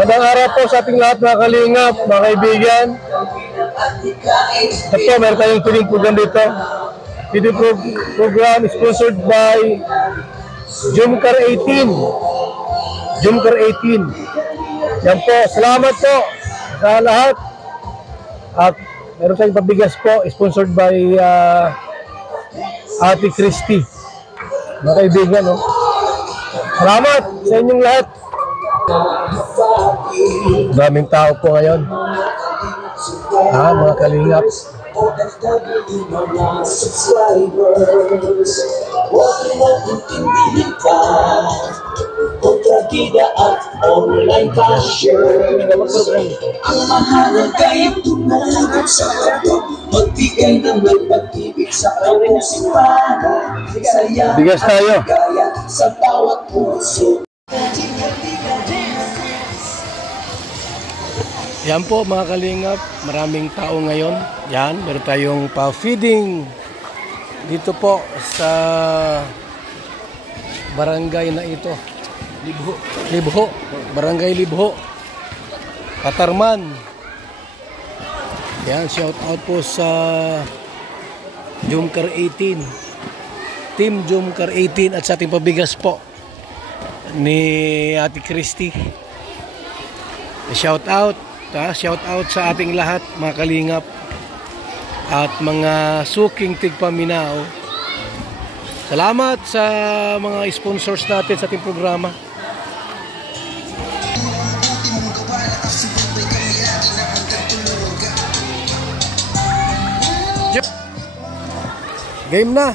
Magandang araw po sa ating lahat mga kalingap, mga kaibigan. Ito po, meron tayong tuloy program dito. Video program sponsored by Jumcar 18. Jumcar 18. Yan po, salamat po sa lahat. At meron tayong pabigas po, sponsored by Ate Christy. Mga kaibigan, no? Salamat sa inyong lahat. Daming tao po ngayon. Mga kalingap. Kontrabida at online cashier. Ang mahalaga ay tumulong sa kapwa, magbigay ng may pag-ibig sa kapusipanan. Bigas tayo. Sa bawat puso. Yan po mga kalingap, maraming tao ngayon. Yan, meron tayong pa-feeding dito po sa barangay na ito. Libho, barangay Libho, Katarman. Yan, shout out po sa Jumcar 18, Team Jumcar 18 at sa ating pabigas po ni Ate Christy. Shout out sa ating lahat mga kalingap at mga suking tigpaminaw. Salamat sa mga sponsors natin sa ating programa. Game na.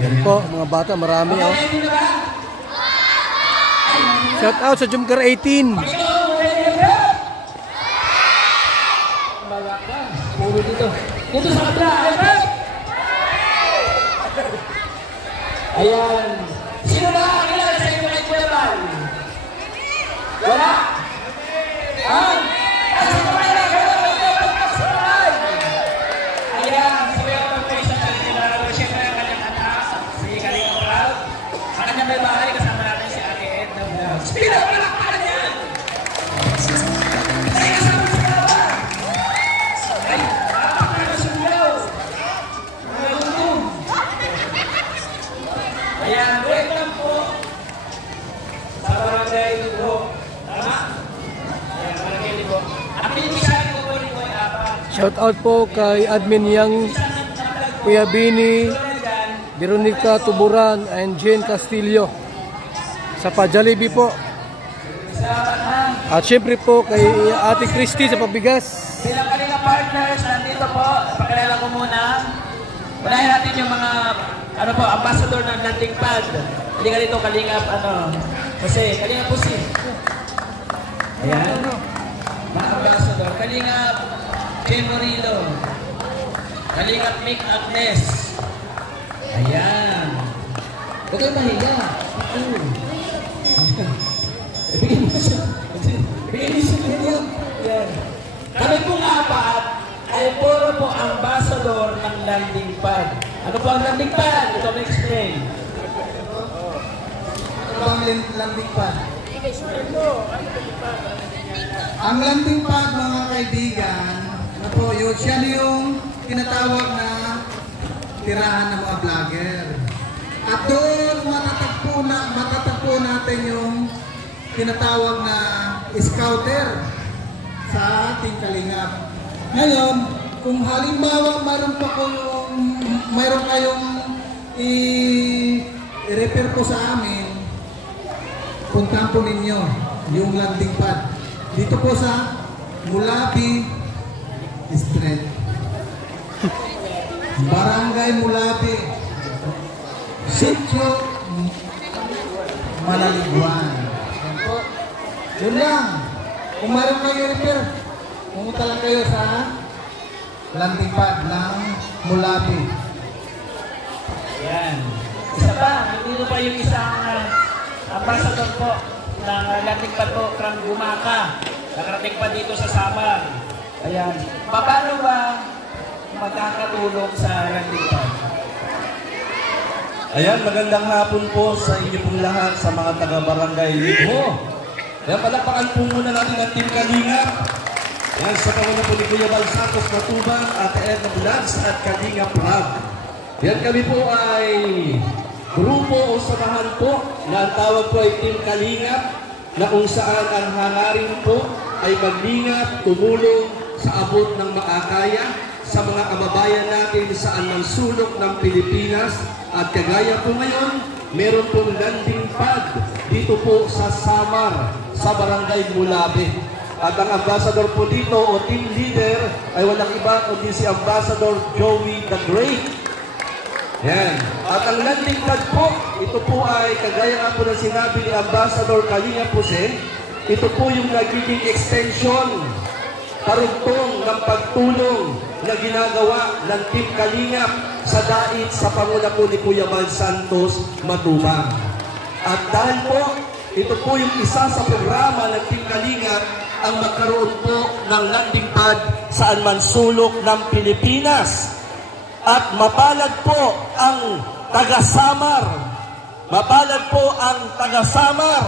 Yan po, mga bata, marami oh. Shout out sa Jumcar 18. Dito sa kabila, ayan. Sino na kakilala sa inyo kay Kuya Bal? Wala? Ayan, sabi ako po isa sa inyo. Siyempre ang kanyang anak, si Kalinga Proud. Ang kanyang may bahay, kasama natin si Ate Edna Vlog. Spina, palakpakan yan! Ay, kasama si Kalawa! Ay, palakpakan na si Vlog! Ayan, welcome po sa Barangay Libho. Tama? Ayan, Barangay Libho. Ang pinipigyan ko po rin po ay apat. Shout out po kay Admin Yang, Kuya Bini, Veronica Tuburan, and Jane Castillo sa Pajalibi po. At syempre po kay Ate Christy sa pabigas. Bilang kanina partners, nandito po. Pakilala ko muna. Unahin natin yung mga ambassador ng landing pad. Hindi ka dito kalingap, kasi kalingap po si. Ayan. Mga ambassador. Kalingap Jay Morillo. Kalingap Mick Agnes. Ayan. Huwag kayo mahiga. Ibigay mo siya. Ibigay mo siya. Ayan. Kami pong apat ay puro po ambassador ng landing pad. Ano po ang landing pad? Ito may explain. Ano ba ang landing pad? Ang landing pad, mga kaibigan, siya yung tinatawag na tirahan ng mga vlogger. At doon matatagpo natin yung tinatawag na scouter sa ating kalingap. Ngayon, kung halimbawa mayroon kayong i-refer po sa amin, puntahan po ninyo yung landing pad. Dito po sa Mulabi Street. Barangay Mulabi. Sitio Malaliguan. Yun lang. Kung mayroon kayo i-refer, pumunta lang kayo sa landing pad ng Mulabi. Ayan. Isa pa, nandito pa yung isang ambassador po ng landing pad po from Gumaka. Nakarating pa dito sa Samar. Ayan. Paano ba magkakatulong sa landing pad? Ayan, magandang hapon po sa inyo pong lahat sa mga taga-barangay Libho. Ayan, palakpakan po muna natin ang Team Kalingap. Ayan, sa pangunan po ni Kuya Val Santos Matubang, Ate Edna Vlogs at Kalingap Vlog. Ayan, kami po ay grupo o samahan po na ang tawag po ay Team Kalingap, na kung saan ang hangarin po ay maglingap, tumulong sa abot ng maakaya sa mga kababayan natin saan man sulok ng Pilipinas. At kagaya po ngayon, meron pong landing pad dito po sa Samar, sa Barangay Mulabe. At ang ambassador po dito o team leader ay walang iba kundi si Ambassador Joey the Great. Yan. At ang landing pad po, ito po ay kagaya nga po ng sinabi ni Ambassador Kalingap Jose, ito po yung nagiging extension, parugtong ng pagtulong na ginagawa ng Team Kalingap sa dait sa panguna po ni Kuya Val Santos Matubang. At dahil po, ito po yung isa sa programa ng Team Kalingap ang magkaroon po ng landing pad saan man sulok ng Pilipinas. At mapalad po ang taga-Samar. Mapalad po ang taga-Samar.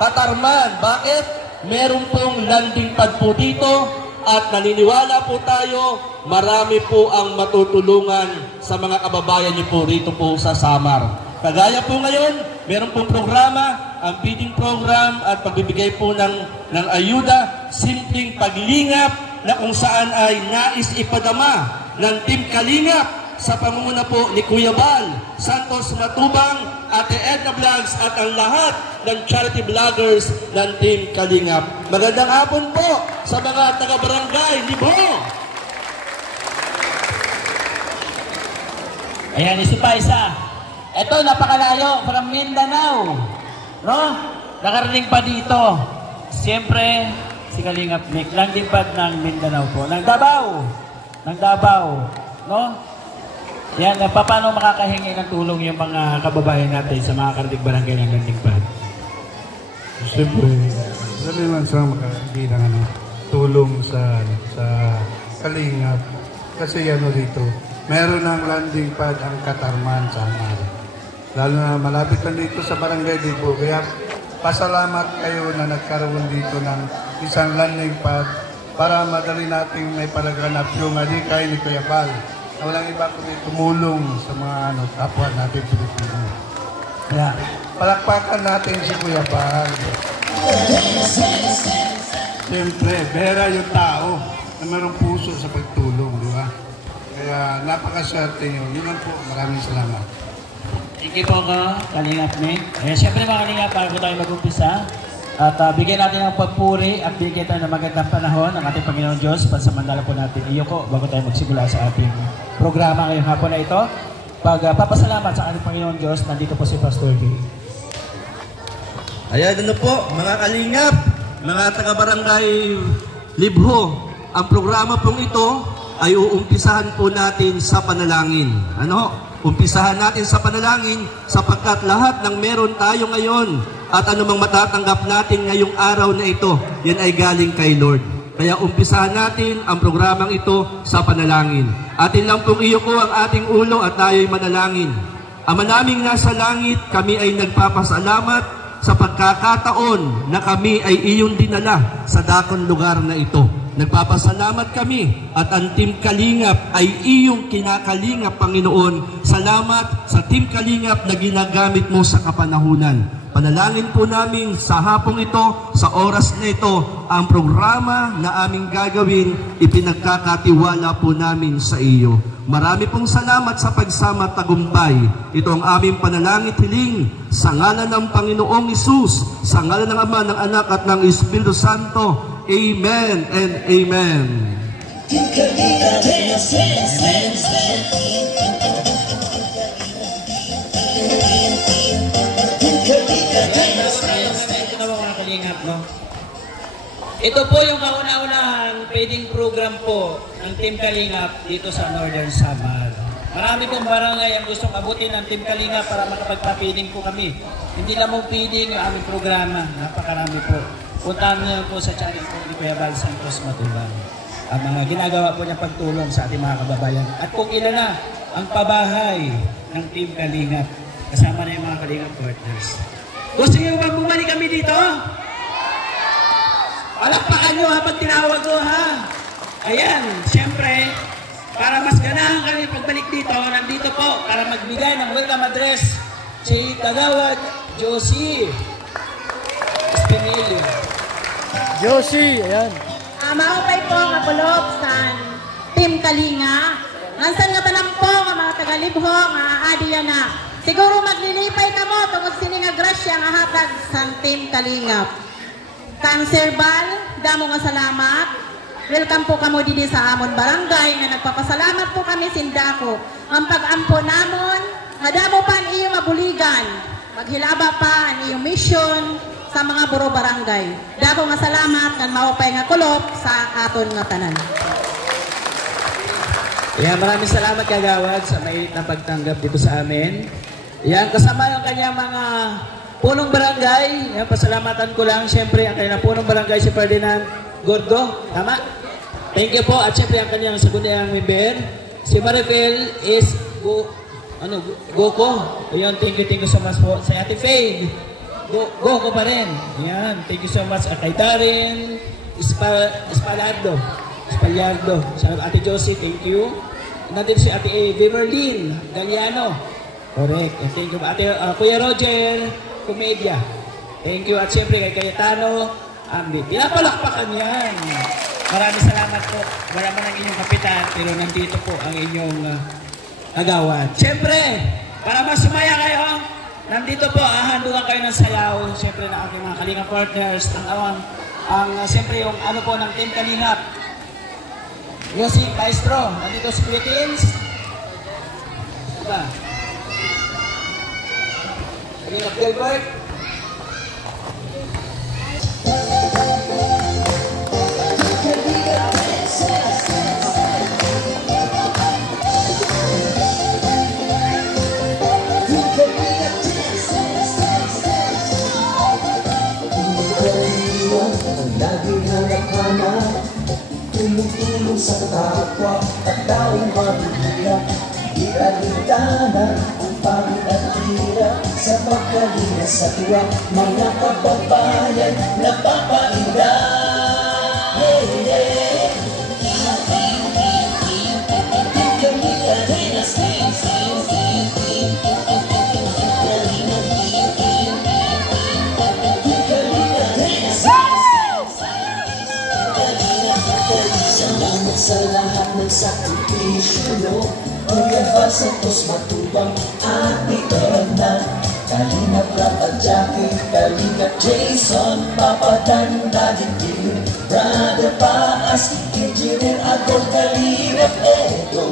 Katarman. Bakit? Meron pong landing pad po dito at naniniwala po tayo marami po ang matutulungan sa mga kababayan niyo po rito po sa Samar. Kagaya po ngayon, meron pong programa, ang feeding program at pagbibigay po ng ayuda, simpleng paglingap na kung saan ay nais ipadama ng Team Kalingap sa pamumuno po ni Kuya Val Santos Matubang, Ate Edna Vlogs at ang lahat ng charity vloggers ng Team Kalingap. Magandang hapon po sa mga taga-barangay Libho. Ayan, isa. Ito, napakalayo from Mindanao. No? Nakarating pa dito. Siyempre, si Kalingap Nick, landing pad ng Mindanao po. Ng Davao. No? Yan, paano makakahingi ng tulong yung mga kababayan natin sa mga karating barangay ng landing pad? Siyempre, dali man siya makakagin ng tulong sa Kalingap. Kasi dito, meron ng landing pad ang Katarman sa Samar. Lalo na malapit lang dito sa barangay Libho. Kaya pasalamat kayo na nagkaroon dito ng isang landing pad para madali nating may palaganap yung alikay ni Kuya Val. Na walang iba kundi tumulong sa mga kapwa natin Pilipino. Kaya palakpakan natin si Kuya Val. Siyempre, bera yung tao na mayroong puso sa pagtulong, di ba? Kaya napakaswerte yun. Yun lang po. Maraming salamat. Thank you po ka, Kalingap Nick. Siyempre mga Kalingap, bago tayo mag-umpisa, at bigyan natin ng pagpuri at bigyan tayo ng magandang panahon ng ating Panginoon Diyos. Pansamantala po natin iyo ko bago tayo magsimula sa ating programa ngayong hapon na ito. Papasalamat sa ating Panginoon Diyos, nandito po si Pastor Gay. Ayan, po, mga Kalingap, mga taga-barangay Libho, ang programa pong ito ay uumpisahan po natin sa panalangin. Umpisahan natin sa panalangin sapagkat lahat ng meron tayo ngayon at anumang matatanggap natin ngayong araw na ito, yan ay galing kay Lord. Kaya umpisahan natin ang programang ito sa panalangin. Atin lang pong iyo ko ang ating ulo at tayo'y manalangin. Ama naming nasa langit, kami ay nagpapasalamat sa pagkakataon na kami ay iyong dinala sa dakong lugar na ito. Nagpapasalamat kami at ang Team Kalingap ay iyong kinakalingap, Panginoon. Salamat sa Team Kalingap na ginagamit mo sa kapanahunan. Panalangin po namin sa hapong ito, sa oras na ito, ang programa na aming gagawin, ipinagkakatiwala po namin sa iyo. Marami pong salamat sa pagsama tagumpay. Ito ang aming panalangin hiling sa ngalan ng Panginoong Hesus, sa ngalan ng Ama, ng Anak at ng Espiritu Santo. Amen and amen. Ito po yung kauna-unahang feeding program po ng Team Kalingap dito sa Northern Samar. Marami pong barangay ang gustong abutin ng Team Kalingap para makapagpa-feeding po kami. Hindi lang mo feeding yung aming programa, napakarami po. Puntahan niyo po sa channel po ni Kuya Val Santos Matubang. Ang mga ginagawa po niya pagtulong sa ating mga kababayan. At kung ilan na ang pabahay ng Team Kalingap. kasama na yung mga Kalingap partners. Gusto niyo bang bumalik kami dito? Palakpakan nyo habang tinawag ko, ha? Ayan, siyempre, para mas ganahan kami pagbalik dito, nandito po para magbigay ng welcome address si Kagawad Josie Espinilio. Josie, ayan. Maupay po nga kulog sa Team Kalinga. Nansan nga tanan po nga mga tagalibho nga adiya na. Siguro maglilipay ka mo tungod sini nga grasya nga hatag sa Team Kalingap. Cancer Bal, damo nga salamat. Welcome po kamo didi sa amon barangay nga nagpapasalamat po kami sindako. Ang pag-ampo namon, nga damo pa ang iyong mabuligan. Maghilaba pa ang iyong mission sa mga buro barangay. Dako nga salamat nga maupay nga kulop sa aton nga tanan. Yan, maraming salamat Kagawad sa mainit na pagtanggap dito sa amin. Yan, kasama yung kanyang mga punong barangay. Yan, pasalamatan ko lang. Siyempre, ang kanyang punong barangay si Ferdinand Gordo. Tama? Thank you po. At siyempre, ang kanyang segundang member, si Maribel is Goko. Ayan, thank you so much po. Sa Ate Faye, Goko pa rin. Ayan, thank you so much. At kay Darren Espalardo. Sa Ate Josie, thank you. Nandito si Ate Beverlyn Galiano. Correct. And thank you. Ate Kuya Roger Comedia. Thank you. At siyempre kay Cayetano Ambit. Pinapalakpakan yan. Maraming salamat po. Wala man ang inyong kapitan, pero nandito po ang inyong Kagawad. Siyempre, para masumaya kayo, nandito po, handugan kayo ng sayaw. Siyempre na aking mga Kalingap partners. Siyempre yung ano po ng Team Kalingap. Yung si Maestro, nandito si Kuya Tins. Diba? Kalingap Gilbert. Tumutulong sa kapwa at taong mabibiyak. Ialintana ang pagod at hirap sa pagkalinga sa tuwa. Mga kababayan na papainda. Hey, hey. Salamat sa lahat ng sakripisyo mo. Kuya Val Santos Matubang at Iterna. Kalingap Rapat Jackie, Kalingap Jason, Papa Dan, Daddy Kim, Brother Paas, Engineer Agol, Kalingap Edo,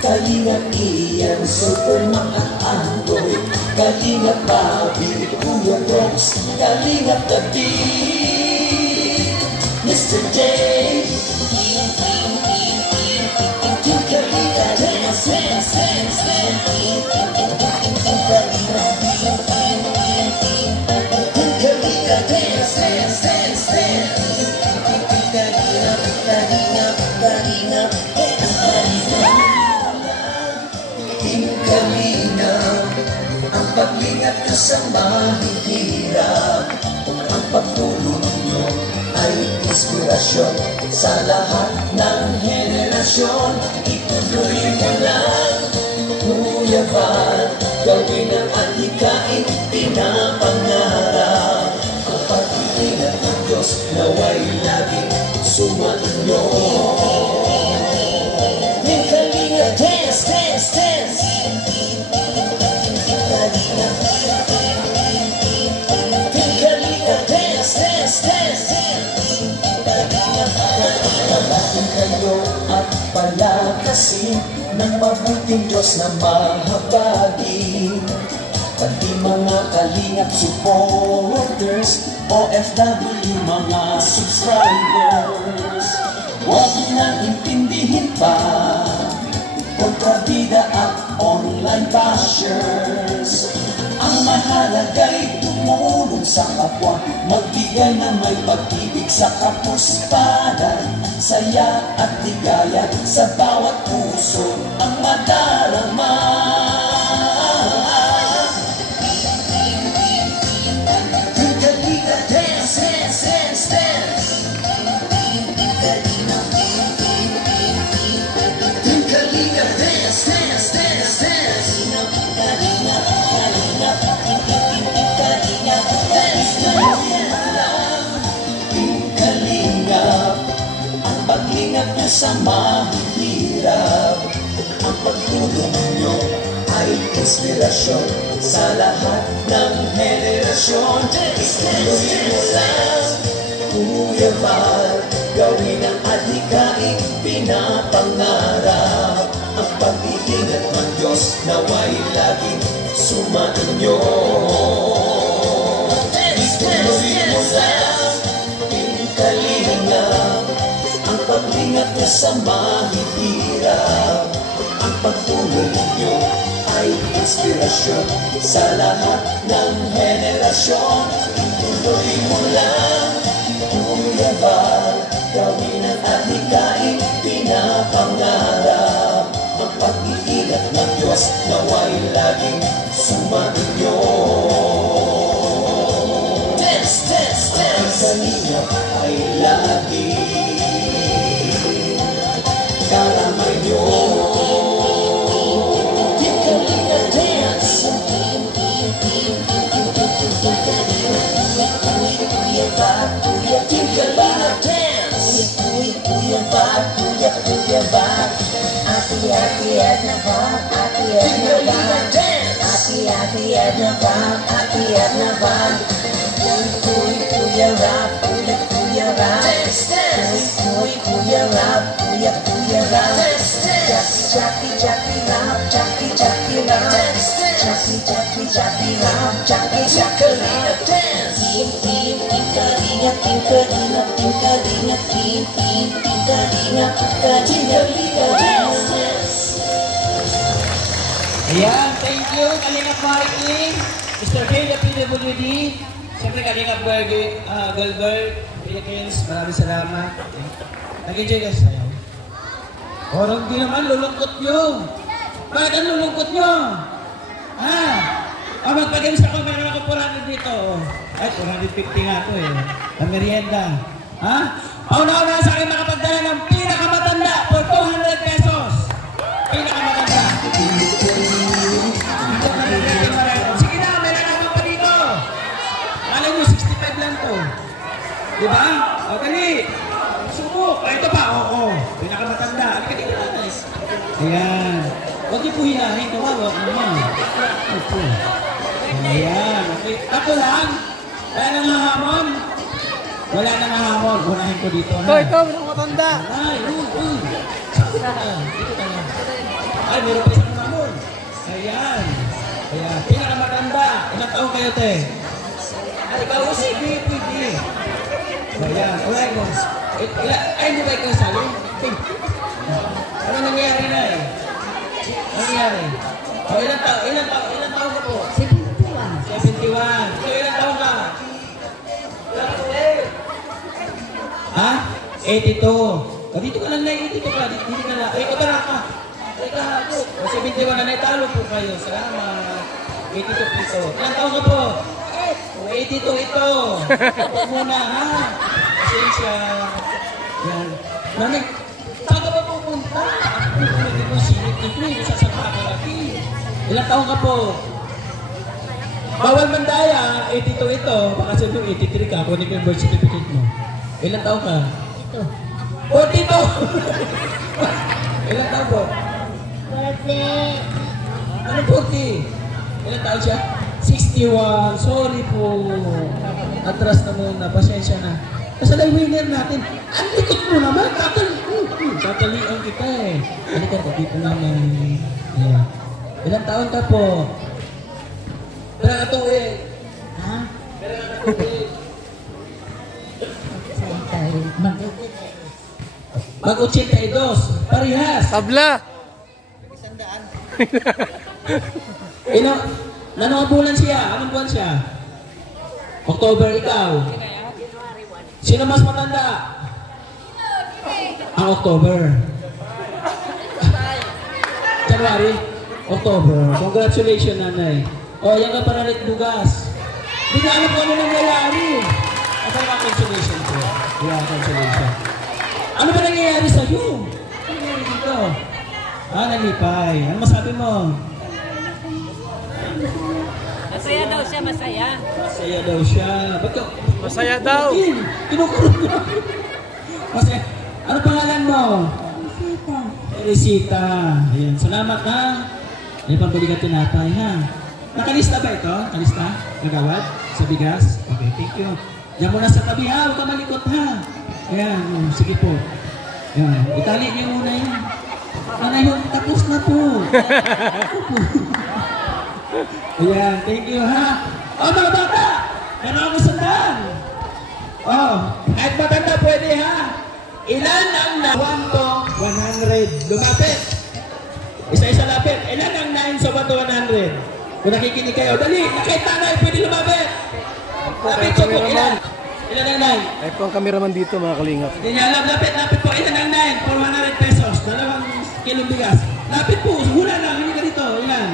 Kalingap Ian, Superman at Andoy, Kalingap Bobby, Kuya Brooks, Kalingap David, Mr. J. Ang paglingap nyo sa mahihirap, ang pagtulong nyo ay inspirasyon sa lahat ng henerasyon. Ituloy mo lang, Kuya Val, gawin ang adhikain, pinapangarap. Kapag itingat ng Diyos, naway laging sumainyo. Yung Kalinga, dance, dance, dance. Palakin kayo at palakasin ng mabuting Diyos na mahabagin. Pati mga Kalingap supporters, OFW mga subscribers, huwag nang intindihin pa kontrabida at online bashers. Ang mahalaga'y tumulong sa kapwa, magbigay ng may pag-ibig sa kapusparan, saya at ligaya sa bawat puso ang madarama. sa mahihirap. Ang pagtulong nyo ay inspirasyon sa lahat ng henerasyon. Tuloy mo lang, Kuya Val, gawin ang adhikaing pinapangarap. Ang pag-iingat ng Diyos naway laging sumainyo. Tuloy mo lang, Team Kalinga, ang pag-ingat niya sa mahihirap. Ang pagtulong niyo ay inspirasyon sa lahat ng henerasyon. Tuloy mo lang, Kuya Val, gawin ang adhikaing pinapangarap. Ang pag-iingat ng Diyos naway laging sumainyo. Ang Kalinga ay laging karamay nyo. Team Kalinga Dance. Kuya Val, Team Kalinga Dance. Kuya Val, Kuya Val. Ati-ati Edna Val, Ati Edna Val. Ati-ati Edna Val, Ati Edna Val. Kuya Rap, Kuya Rap. Kuya Rap, Kuya Rap. Jackie Rap, Jackie Rap. Jackie Rap, Jackie Rap. Team Kalinga, Team Kalinga, Team Kalinga, Team Kalinga, Kalinga Dance. Ayan, thank you, Kalingap Marking, Mr. K, the PWD, siyempre Kalingap Goldberg, Philippines, maraming salamat. Nag-enjoy ka sa'yo. Orang di naman, lulungkot nyo. Bakit ang lulungkot nyo? Ha? Magpagalis ako, meron ako 400 dito. Ay, 450 nga ito eh. Ang merienda. Ha? Una-una sa akin makapagdala ng pinakamatanda for 200 pesos. Pinakamatanda. Sige na, meron ako pa dito. Alam nyo, 65 lang to. Diba? O, dali. Subok. Ito pa, oo. Pinakamatanda. Halika dito na. Ayan. Huwag niyo po hinahin. Kawawa naman. Opo. Ayan. Okay. Ako lang. Wala nang hahamon. Wala nang hahamon. Unahin ko dito. Ito, pinakamatanda. Ay, uy. Dito ka lang. Ay, meron pa isang hamon. Ayan. Ayan. Pinakamatanda. Ilang taon kayo, te? Ay, ikaw ko sige. Pwede. Ayan. Alright, guys. Ay, hindi ba ikaw sali? Ano nangyari na eh? Ano nangyari? O, ilang taon ka po? 71. So, ilang taon ka? Ha? 82. O, dito ka lang na, dito ka. Dito ka lang. Ay, kabara ka. Ay, ka. O, 71 na naitalo po kayo. Salamat. 82 piso. Ilang taon ka po? O, 82 ito. Ako muna, ha? Pasensya. Yan. Mamig, saan ka ba pupunta? Hindi mo sinit nito. Hindi sa Pagkalaki. Ilang taon ka po? Bawal mandaya, 82 ito. Baka sa ito, 83 ka. Kunin ko yung birth certificate mo. Ilang taon ka? 42! Ilang taon po? 40. Ano 40? Ilang taon siya? 61. Sorry po. Atras na muna. Pasensya na. Kasalay winner natin. Ang likot mo naman. Tatalian kita eh. Halika ka dito naman. Yeah. Ilang taon ka po? Pero ito eh. Ha? Pero ito eh. Mag-82. Parihas. Tabla. Anong bulan siya? Anong buwan siya? October, ikaw. Sino mas matanda? Ang October. January? October. Congratulations, nanay. O, yan ka para ulit bugas. Hindi na alam ko ano nangyayari. Ito ang consolation ko. Yeah, consolation. Ano ba nangyayari sa'yo? Ano nangyayari dito? Nalipay. Ano masabi mo? Masaya daw siya, masaya. Masaya daw siya. Ba't ka? Masaya daw. Kinukurot ko. Masaya. Ano pangalan mo? Teresita. Ayan, salamat ha. Ay, pambili ka tinapay ha. Nakalista ba ito? Nakalista? Nagawad? Sa bigas? Okay, thank you. Diyan muna sa tabi ha, huwag ka malikot ha. Ayan, sige po. Ayan, itali niyo muna yan. Nanay, tapos na po. Ayan, thank you ha. Oh, mga bata! Meron ako sundan. Oh, kahit maganda pwede ha. Ilan ang na 1 to 100? Lumapit. Isa-isa lapit. Ilan ang 9 sa 1 to 100? Kung nakikinig kayo, dali, nakita na, pwede lumapit. Lapit ko po, ilan? Ilan ang 9? Ay po ang cameraman dito mga kalingap. Hindi niya alam, lapit po, ilan ang 9 for 100 pesos? 2 kilong bigas. Lapit po, hula lang, hindi ka dito, ilan?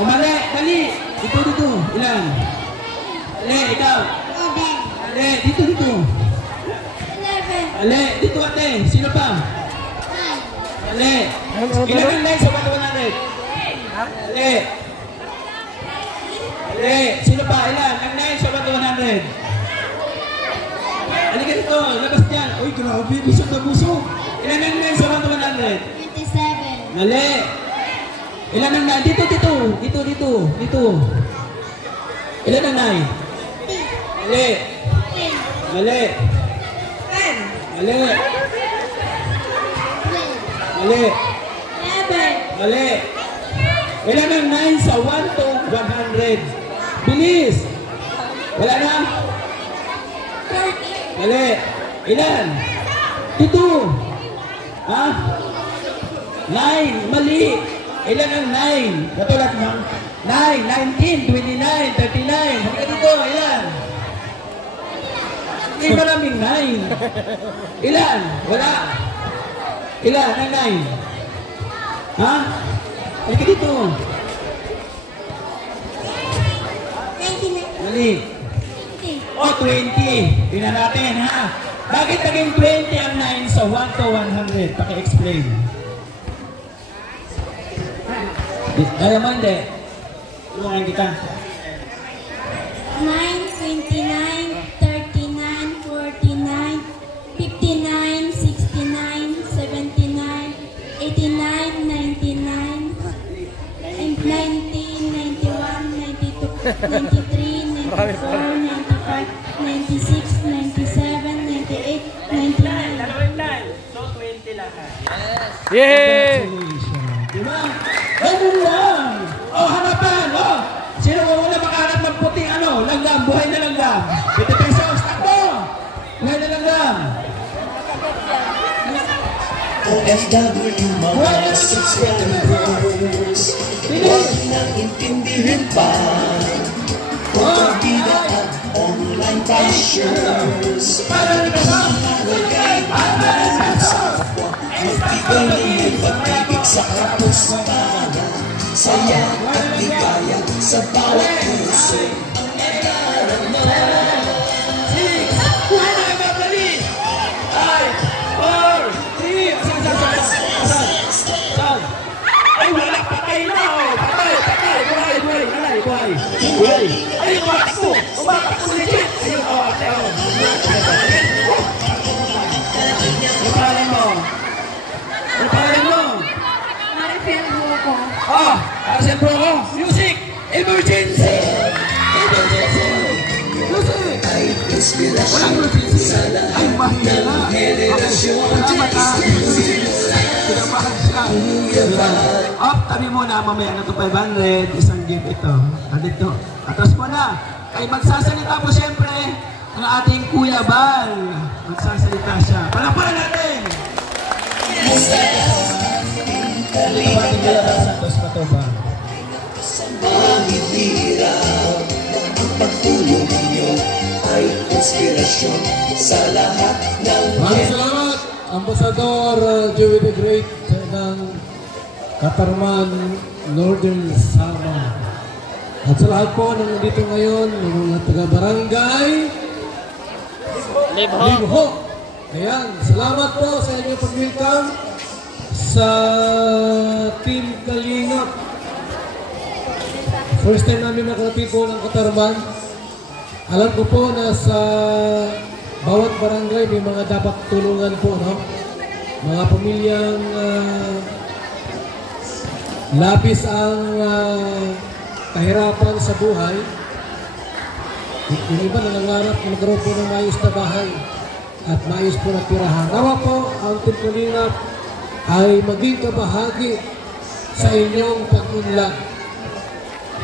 O mali, dali, dito, ilan? Dali, ikaw. Dali, dito. Dali, dito ate, sino pa? Dali, ilan ang 9 sa 1 to 100? Dali. Dali. Sino pa? Ilan? Ang 9 sa 1 to 100. Halika dito. Labas dyan. Uy, grabe. Busog na busog. Ilan ang 9 sa 1 to 100? 27. Dali. Ilan ang 9? Dito. Ilan ang 9? Dali. Dali. Dali. Dali. Dali. Ilan ang 9 sa 1 to 100? Bilis! Wala na? Dali. Ilan? Dito. Ha? 9. Mali. Ilan ang 9? Katulad ng 9, 19, 29, 39. Halika dito. Ilan? Hindi maraming 9. Ilan? Wala. Ilan ang 9? Ha? Halika dito. 29. Mali. O, 20. Tingnan natin, ha? Bakit naging 20 ang 9 sa 1 to 100? Paki-explain. Kaya mo hindi. Tulungan kita. 9, 29, 39, 49, 59, 69, 79, 89, 99, 90, 91, 92, 93, 94, 95, 96, 97, 98, 99. So, 20 lahat. Yay! Diba? Ganun lang. O, hanapan. O, sino mo muna makahanap ng puting langgam, buhay na langgam. 50 pesos, takbo. Buhay na langgam. OFW, mga subscribers, huwag nang intindihin pa. Kontrabida at online bashers, mahalagay para sa kapwa. Magbigay ng pag-ibig sa kapustahan, saya at ligaya sa bawat puso. Ay, wala, patay na, oh. Patay, buhay. Ay, umatakbo si Legit. Ayun, oh, ate, oh. Ano pangalan mo? Maricel Buko. Oh, Maricel Buko. Music, emergency. Walang emergency. Ay, mahina. Up, tabi muna, mamaya na ito 500, isang gift ito. Dito. Atras mo na. Ay, magsasalita po siyempre ang ating Kuya Bal. Magsasalita siya. Palapalan natin! Santos Patobang. Ang pagtulong ninyo ay inspirasyon sa lahat ng maraming salamat, Ambassador Joey the Great ng Katarman, Northern Sama. At sa lahat po na nandito ngayon, ng mga taga-barangay Libho. Ayan, salamat po sa inyong pag-welcome sa Team Kalingap. First time namin makarating po ng Katarman. Alam ko po na sa bawat barangay may mga dapat tulungan po, no? mga pamilyang labis ang kahirapan sa buhay. Yung iba nangangarap na magkaroon po ng maayos na bahay at maayos po na tirahan. Nawa po ang Team Kalingap ay maging kabahagi sa inyong pag-unlad.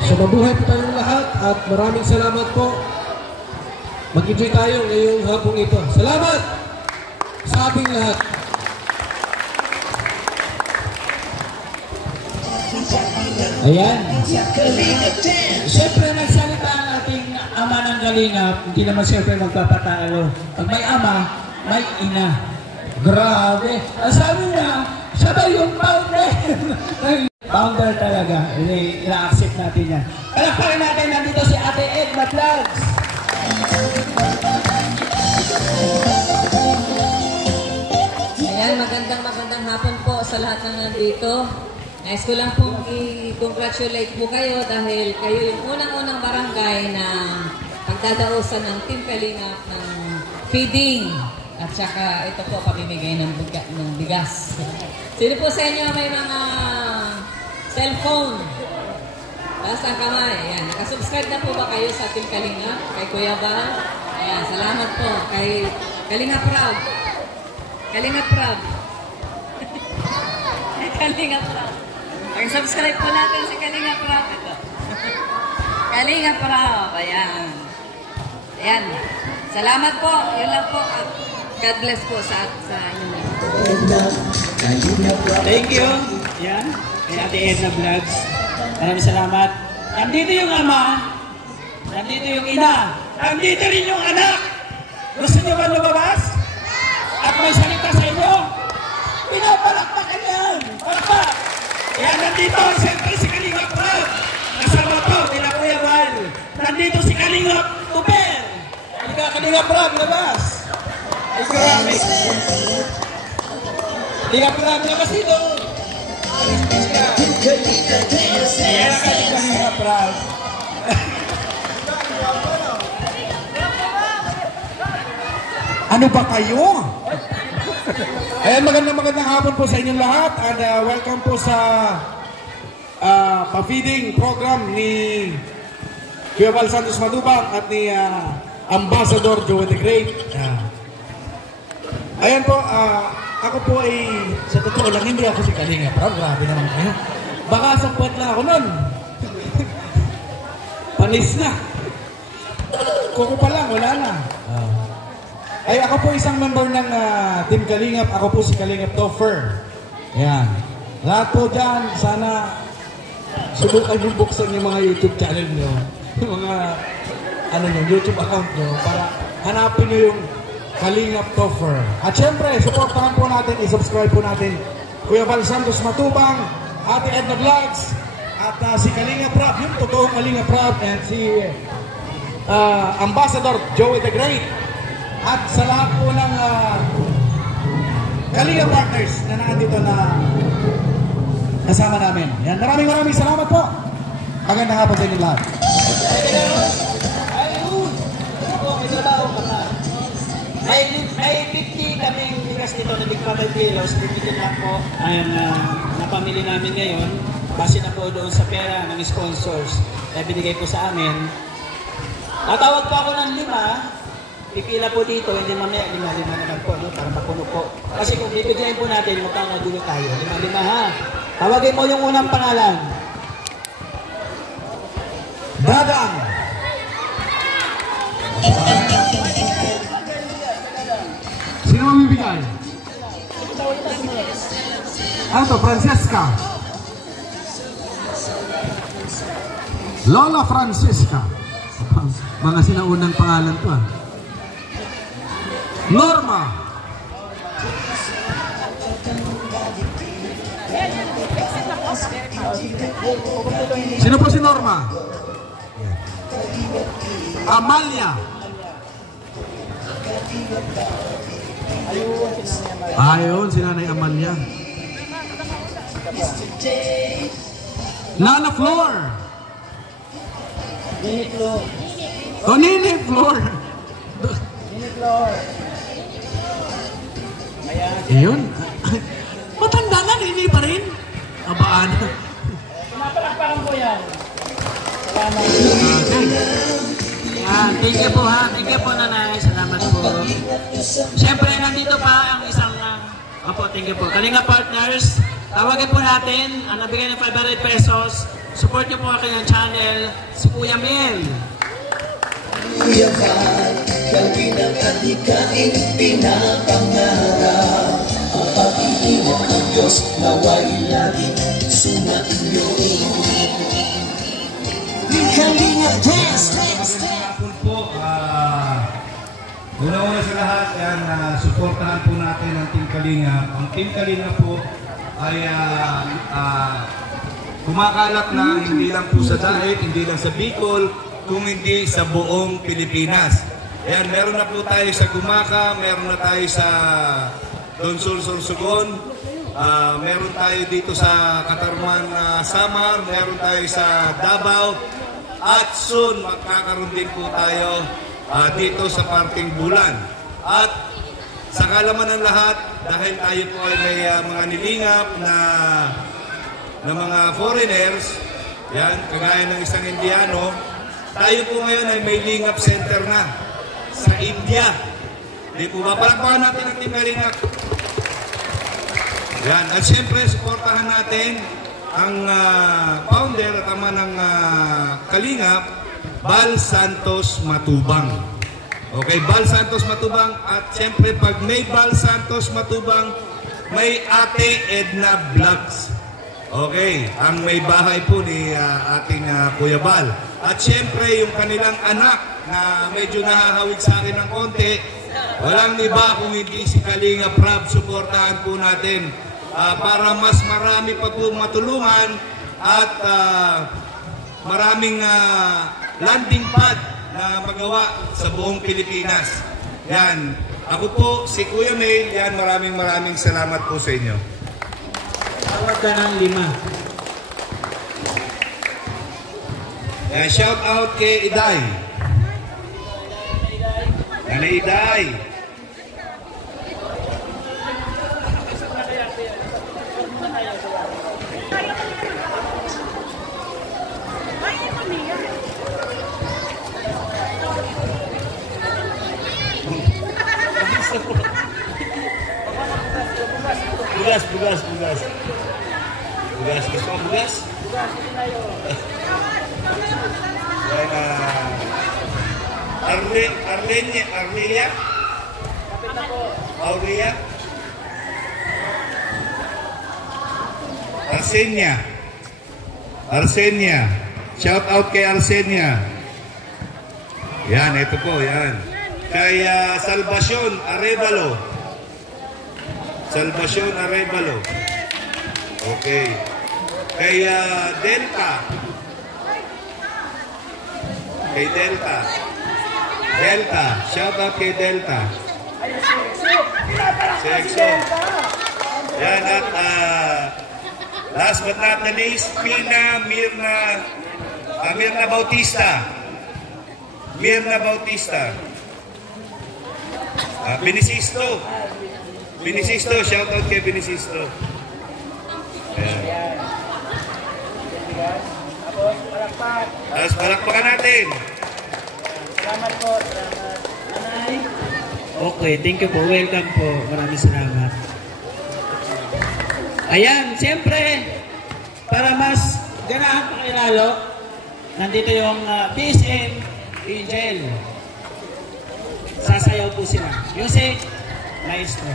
So mabuhay po tayong lahat at maraming salamat po. Mag-enjoy tayo ngayong hapong ito. Salamat sa ating lahat. Ayan. Siyempre nagsalita ang ating ama ng Kalingap. Hindi naman siyempre magpapatalo. Pag may ama, may ina. Grabe. Ang sabi niya, siya ba yung founder? Founder talaga. Ina-accept natin yan. Palakpakan natin, nandito si Ate Edna Vlogs. Ayan, magandang hapon po sa lahat ng nandito. Nais ko lang pong i-congratulate po kayo dahil kayo yung unang-unang barangay na pagdadausan ng Team Kalingap ng feeding. At saka ito po pamimigay ng bigas. Sino po sa inyo may mga cellphone? Taas ang kamay. Ayan. Nakasubscribe na po ba kayo sa Team Kalingap? Kay Kuya Bal? Ayan. Salamat po. Kay Kalingap Rob. Kalingap Rob. Kalingap Rob. Pag-subscribe po natin si Kalingap Rob. Ito. Kalingap Rob. Ayan. Ayan. Salamat po. Yun lang po. God bless po sa inyo. Thank you. Yan. Kay Ate Edna Vlogs. Maraming salamat. Nandito yung ama. Nandito yung ina. Nandito rin yung anak. Gusto nyo ba lumabas? At may salita sa inyo? Pinapalakpakan yan. Palakpak. Yan, nandito. Siyempre si Kalingap Rob. Kasama po nila Kuya Wal. Nandito si Kalingap Tuper. Halika Kalingap Rob, labas. Ay, grabe. Kalingap Rob, labas dito. Ayan, Kalingap Rob. Ano ba kayo? Ayan, magandang hapon po sa inyong lahat and welcome po sa pa-feeding program ni Kuya Val Santos Matubang at ni Ambassador Joey the Great. Ayan po, ako po ay sa totoo lang hindi ako si Kalingap Rob. Grabe naman kayo. Baka sa puwet lang ako nun. Panis na. Kuko pa lang, wala na. Ay, ako po isang member ng Team Kalingap. Ako po si Kalingap Topher. Ayan. Lahat po dyan, sana subukan yung buksan yung mga YouTube channel nyo. Yung mga YouTube account nyo para hanapin nyo yung Kalingap Topher. At syempre, supportahan po natin, i-subscribe po natin Kuya Val Santos Matubang, Ate Edna Vlogs, at si Kalingap Rob, yung totoong Kalingap Rob, and si Ambassador Joey the Great. At sa lahat po ng Kalingap partners na nandito na kasama namin. Yan, maraming salamat po. Magandang hapon sa inyo lahat. May 50 kaming bigas dito na Big 5 kilos. Bibigyan na po ang napamili namin ngayon. Base na po doon sa pera ng sponsors na binigay po sa amin. Natawag po ako ng 5. Pipila po dito, hindi mamaya 5 naman po, no? Para mapuno po. Kasi kung bibigyan po natin, magkakagulo tayo. 5 ha. Tawagin mo yung unang pangalan. Dadang. Sino mamibigay? Ano to? Francesca. Lola Francesca. Mga sinaunang pangalan to ah. Norma. Sino po si Norma? Amalia. Ayun, si Nanay Amalia. Nana Flor. Nini Flor. Oh, Nini Flor. Nini Flor. Ayun. Matanda na, hindi pa rin. Abaan. Pinapalakpakan po yan. Salamat. Thank you po ha. Thank you po nanay. Salamat po. Siyempre, nandito pa ang isang thank you po. Kalinga Partners, tawagin po natin ang nabigay ng 500 pesos. Support niyo po ang kanyang channel, si Kuya Mel. Kuya Val, gawin ang adhikain pinapangarap. Ang pag-iingat ng Diyos nawa'y lagi sumainyo. Kalinga Dance, Dance, Magandang po. Una-una sa lahat, yan, suportahan po natin ang Team Kalinga. Ang Team Kalinga po ay kumakalat na hindi lang po sa Daet, hindi lang sa Bicol, kung hindi sa buong Pilipinas. Ayan, meron na po tayo sa Gumaca, meron na tayo sa Donsol, Sorsogon, meron tayo dito sa Katarman, Samar, meron tayo sa Davao, at soon magkakaroon din po tayo dito sa Parting Bulan. At sa kalaman ng lahat, dahil tayo po ay may mga nilingap na mga foreigners, yan, kagaya ng isang Indiano, tayo po ngayon ay may lingap center na sa India. Di po ba? Palakpakan natin ang Team Kalingap. Yan. At siyempre, supportahan natin ang founder at ama ng Kalingap, Bal Santos Matubang. Okay, Bal Santos Matubang. At siyempre, pag may Bal Santos Matubang, may Ate Edna Vlogs. Okay, ang may bahay po ni ating Kuya Bal. At siyempre, yung kanilang anak na medyo nahahawig sa akin ng konti, walang iba kung hindi si Kalinga Prab. Suportahan po natin para mas marami pa po matulungan at maraming landing pad na magawa sa buong Pilipinas. Yan. Ako po, si Kuya May, yan, maraming salamat po sa inyo. Tawag ka ng 5. Shout out kay Iday. Kali Iday. Bugas. Bugas, gusto mo bugas? Arlelia? Aurea? Arsenia. Shout out kay Arsenia. Yan, ito po, yan. Kay Salvacion Arevalo. Okay. Kay Delta. Shout out kay Delta. Sexo. Yan at last but not the least, Mirna Bautista. Benicisto, shout out kay Benicisto. Ayan. Tapos palakpakan natin. Salamat po. Okay, thank you po. Welcome po. Maraming salamat. Ayan, siyempre, para mas ganahan pa kayo lalo, nandito yung BSM Angel. Sasayaw po sila. Music, maestro.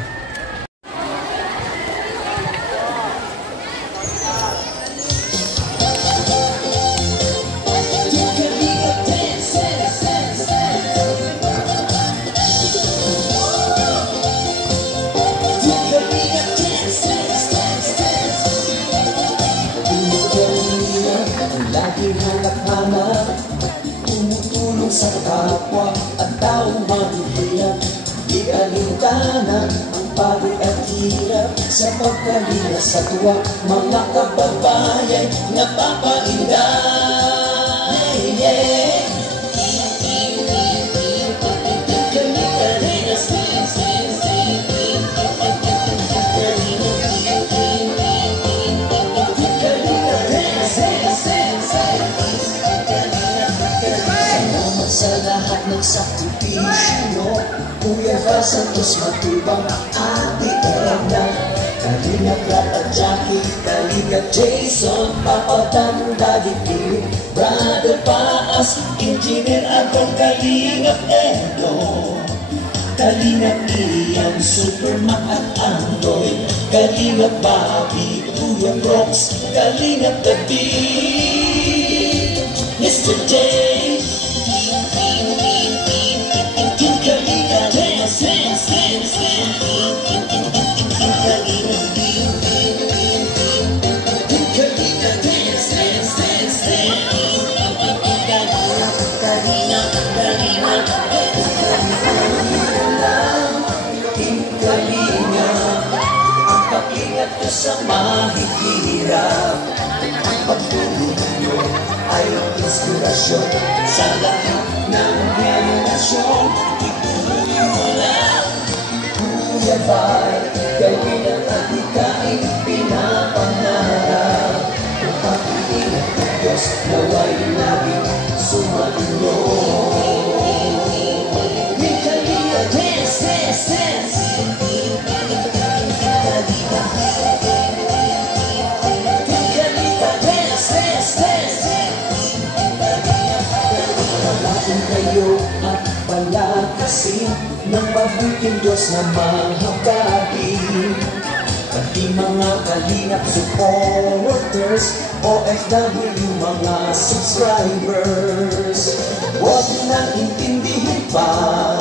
Lagi hanap-hanap, tumutulong sa kapwa at taong mahihirap. Di kalintana ang pagod at hirap sa pagkalinga sa tuwa. Mga kababayan napapainday, yeah. sakripisyo Kuya Val Santos Matubang Ate Edna Kalingap Rat at Jackie Kalingap Jason Papatanda Dikit Brother Paas Engineer Agong Kalingap Edo Kalingap Ian Superman at Andoy Kalingap Bobby Kuya Brooks Kalingap David Mr. J Team Kalingap Dance Dance Dance Dance Team Kalingap Dance Dance Dance Dance Kalingap Kalingap Team Kalingap ang pag-ingat ko sa mahihirap ang pagtulong nyo ay inspirasyon sa lahat ng henerasyon. Ituloy mo lang, Kuya Val, gawin ang adhikain pinapangarap. Ang pag-iingat ng Diyos naway laging sumainyo. Team Kalingap, dance, dance, dance. Kayo at palakasin ng mabuting Diyos na mahabagin pati mga kalingap supporters OFW mga subscribers huwag nang intindihin pa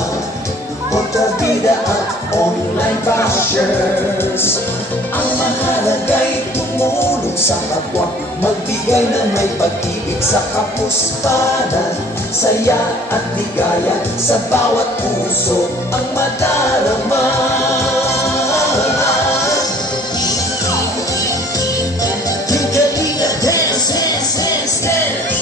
kontrabida at online bashers ang mahalaga'y tumulong sa kapwa magbigay na may pag-ibig sa kapuspanan saya at ligaya sa bawat puso ang madarama. Team Kalingap dance, dance, dance, dance.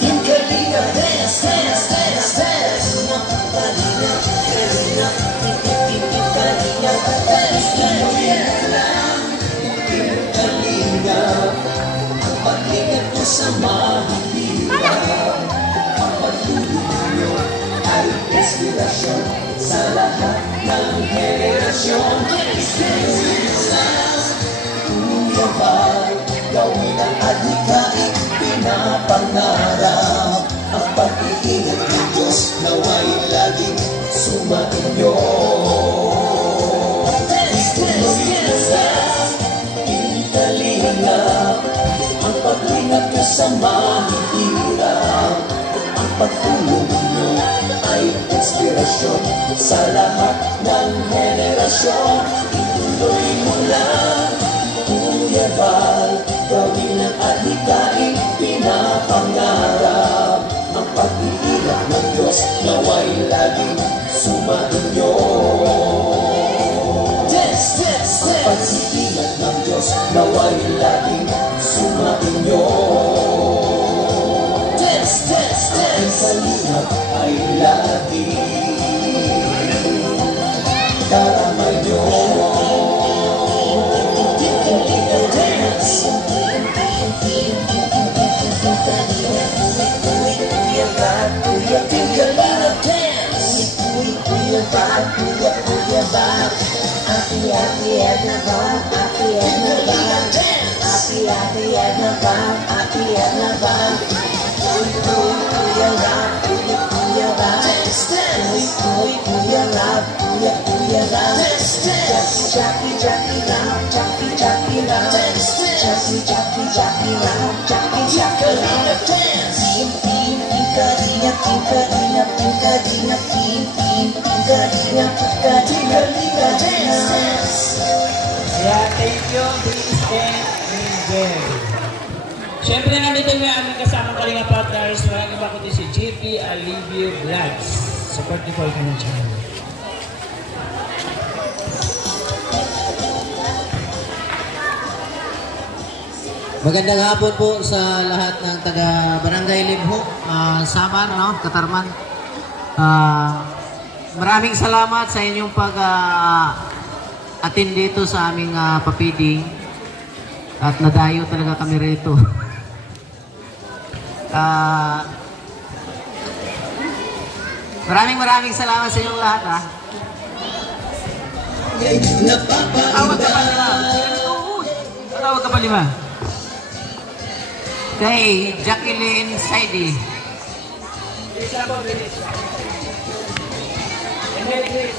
Team Kalingap dance, dance, dance, dance. Kalingap, Kalingap, Kalingap, dance, Team Kalingap. Pag-ingat ko sa mahihirap ang pagtulong nyo ay inspirasyon sa lahat ng henerasyon. Kuya Val, gawin ang adhikain pinapangarap ang pag-iingat ng Diyos naway laging sumainyo. Team Kalingap ang pag-ingat nyo sa mahihirap ang pagtulong nyo ay inspirasyon sa lahat ng henerasyon. Ituloy mo lang, Kuya Val, gawin ang adhikain pinapangarap ang pag-iingat ng Diyos naway laging sumainyo. Dance, dance, dance. Ang pag-iingat ng Diyos naway laging sumainyo. Dance, dance, dance. Ang kalingap ay laging karamay nyo. Team Kalingap dance. Kuya Val, Kuya Team Kalingap dance. Kuya Val, Kuya Val. Ate Edna Val, Ate Edna Val. Ate Edna Val, Ate Edna Val. Kuya Val, Kuya Val. Kuya Val, Kuya Val. Jackie Val, Jackie Val. Jackie Val, Jackie Kalingap dance. Team Kalingap, Team Kalingap, Team Kalingap, Team Kalingap, Team Kalingap dance. Yeah, thank you, Chris and Miguel. Siyempre nandito yung aming kasamang Kalingap partners. Walang iba kundi si JP Alivio Vlogs. Support niyo po ito ng channel. Magandang hapon po sa lahat ng taga Barangay Libho, Samar, no? Katarman. Maraming salamat sa inyong pag-attend dito sa aming papiding at nadayo talaga kami rito. Maraming salamat sa inyong lahat, ha. Tawag ka pa lima. Tawag ka pa lima. Kay Jacqueline Saidi.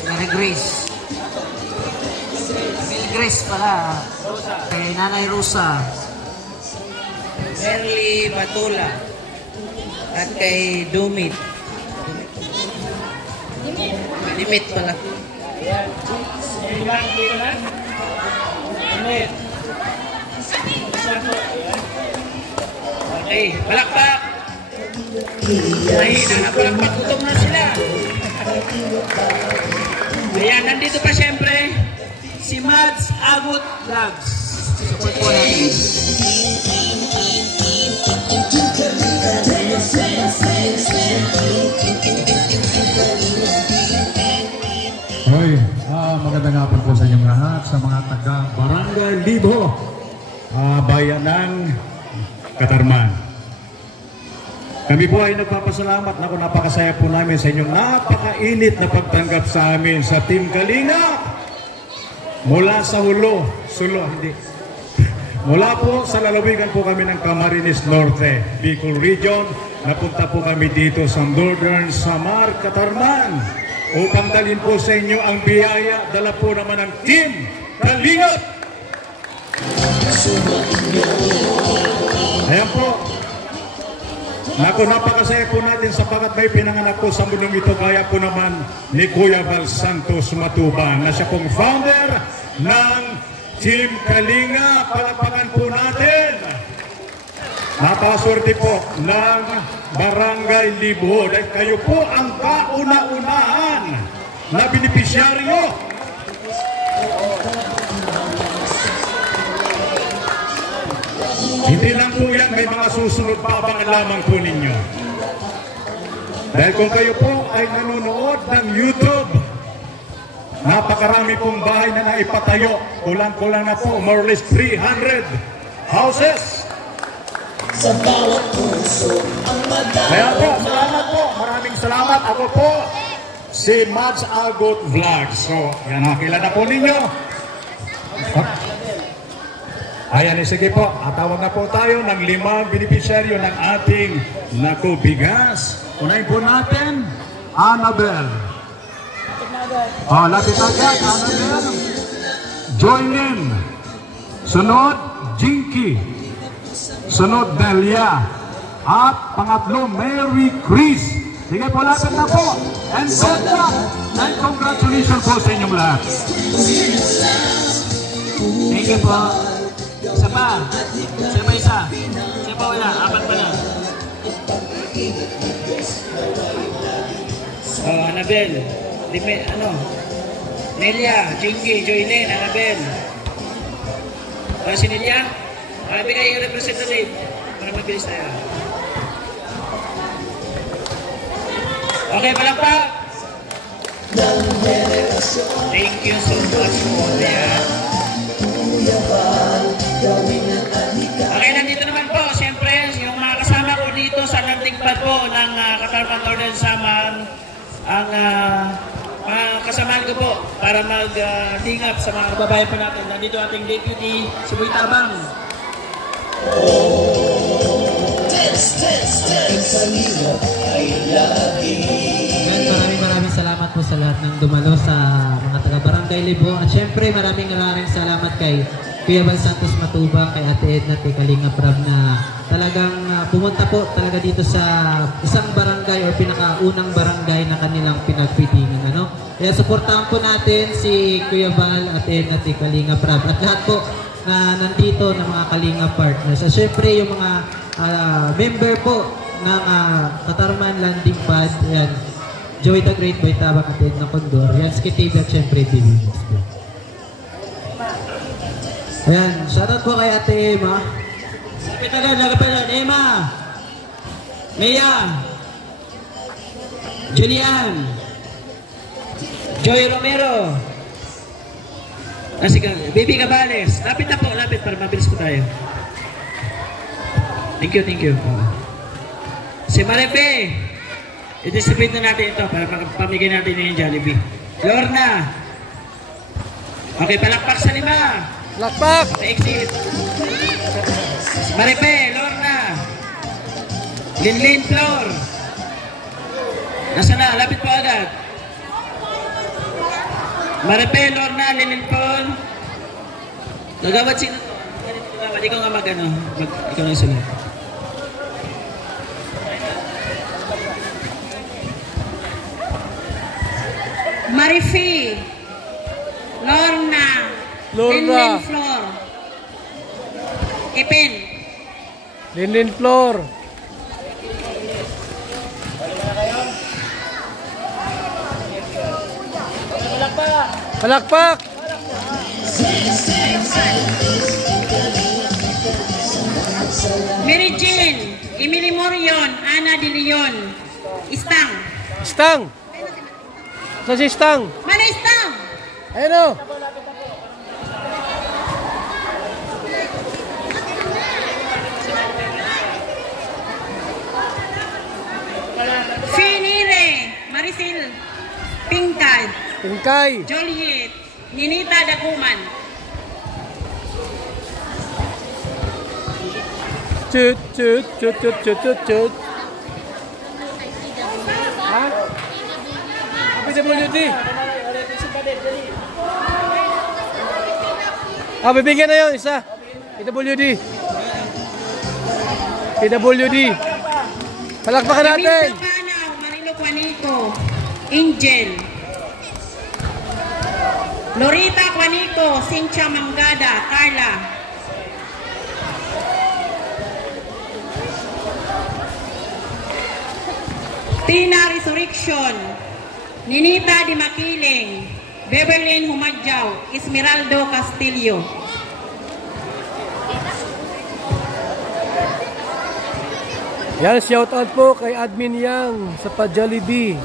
Mary Grace. Mary Grace pala. Kay Nanay Rosa. Merly Batula. At kay Dumit. Limit pala. Okay, palakpak! Mahina na palakpak, gutom na sila. Ayan, nandito pa siyempre si Mads Agut Vlogs. Support po natin. Hoy, magandang hapon po sa inyong lahat, sa mga taga Barangay Libo, bayan ng Katarman. Kami po ay nagpapasalamat na kung napakasaya po namin sa inyong napakainit na pagtanggap sa amin sa Team Kalingap. Mula sa mula po sa lalawigan po kami ng Camarines Norte, Bicol Region. Napunta po kami dito sa Northern Samar, Katarman, upang dalhin po sa inyo ang biyaya. Dala po naman ng Team Kalingap. Ayan po. Napakasaya po natin sapagkat may pinanganak po sa mundong ito, kaya po naman ni Kuya Val Santos Matuban, na siya pong founder ng Team Kalingap. Palakpakan po natin. Napakaswerte po ng Barangay Libo dahil kayo po ang kauna-unahan na benepisyaryo. Hindi lang po yan, may mga susunod pa abangan lamang po ninyo. Dahil kung kayo po ay nanonood ng YouTube, napakarami pong bahay na naipatayo. Kulang-kulang na po, more or less 300 houses. Sa bawat puso ang madami. Kaya po, salamat po. Maraming salamat. Ako po, si Mads Agut Vlogs. So, yan, nakilala po ninyo. Ayan, sige po. Atawag na po tayo ng 5 benepisyaryo ng ating nakubigas. Unahin po natin, Annabel. Lapit agad, Annabel. Joylyn. Sunod, Jinky. Sunod, Delia. At pangatlo, Mary Chris. Sige po, lapit na po. And good luck. And congratulations po sa inyong lahat. Thank you po. Isa pa. Isa pa wala. 4 pa lang. Annabel. Nelia, Jinky, Joylyn, Annabel. Si Nelia? Bigay yung representative para mabilis tayo. Okay, palakpak! Thank you so much po. Okay, nandito naman po, siyempre, yung mga kasama ko dito sa landing pad po ng Katarman Northern Samar, ang kasamaan ko po para mag-link up sa mga kababayan po natin. Nandito ating deputy, si Boy Tabang. Maraming salamat po sa lahat ng dumalo sa mga taga-Barangay Libo. At syempre maraming salamat kay Kuya Val Santos Matubang, kay Ate Edna, kay Kalingap Rab na talagang pumunta po talaga dito sa isang barangay o pinakaunang barangay na kanilang pinagpitingan. Kaya supportahan po natin si Kuya Val, Ate Edna, kay Kalingap Rab at lahat po na nandito ng mga Kalingap partners. At syempre yung mga member po ng Katarman Landing Pad, yan, Joey the Great, Boy Tabang, at Edna Condor, yan, Skitib at syempre Divisions po. Ayan, shoutout po kay Ate Emma. Lapit agad, Emma, Mea, Julian, Joy Romero, Baby Cabales. Lapit na po, lapit para mabilis po tayo. Thank you. Si Maripe. I-distribute na natin ito para pamigay natin yung Jollibee. Lorna. Okay, palakpak sa 5. Palakpak! Sa exit. Maripe, Lorna. Linlin Flor. Nasaan na? Lapit po agad. Maripe, Lorna, Linlin Flor. Nagawad sino? Ikaw nga mag-ano. Ikaw na sulat. Marife, Lorna, Linlin Flor, Ipin. Linlin Flor. Palakpak! Mary Jane, Emily Morion, Ana De Leon, Istang. Istang! Saan si Istang? Mana Istang? Ayan o! Finire, Maricel, Pinkay, Joliet, Ninita Daguman. Chut, chut, chut, chut, chut, chut, chut. Ha? PWD. Bibigyan na yun, isa. PWD. PWD. Palakpakan natin. Marilo Juanico, Angel. Lorita Juanico, Cynthia Mangada, Carla. Tina Resurrection, Ninita Di Makiling, Beverlyn Humadjaw, Esmeraldo Castillo. Yan, shout out po kay Admin Yang sa Jollibee,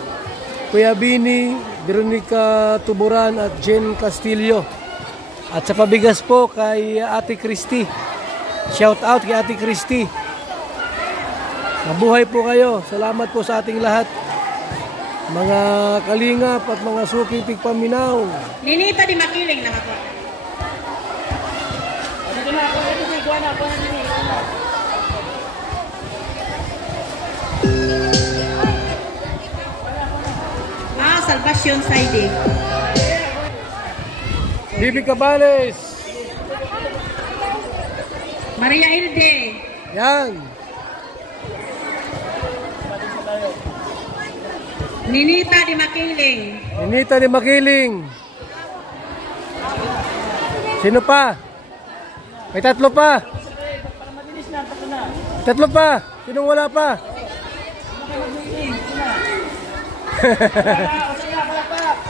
Kuya Bini, Veronica Tuburan at Jen Castillo. At sa pabigas po kay Ate Christy. Shout out kay Ate Christy. Mabuhay po kayo. Salamat po sa ating lahat. Mga kalingap at mga suking tigpaminaw. Ninita Di Makiling nakakuha. Salvacion Saide. Bibi Cabales. Maria Hilde. Yan. Ninita Di Makiling. Ninita Di Makiling. Sino pa? May 3 pa. 3 pa. Sinong wala pa?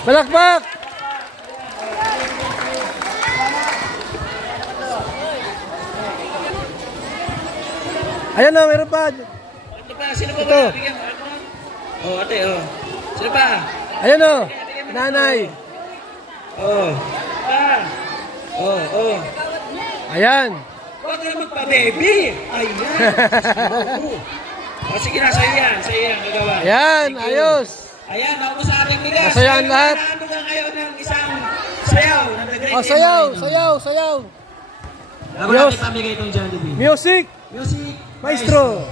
Palakpak! Ayan o, meron pa. Sino pa ito. Oh, ate, oh. Sino pa? Ayan o, nanay. Oh. Oh. Ayan. Huwag ka magpa-baby. Ayan. Sige na, sa'yo yan. Sa'yo yan, gagawa. Ayan, ayos. Ayan, ako sa ating bigas. Masayaan lahat. Ano ka kayo ng isang sayaw? Oh, sayaw. Ako natin pamigay itong Jollibee. Music. Maestro.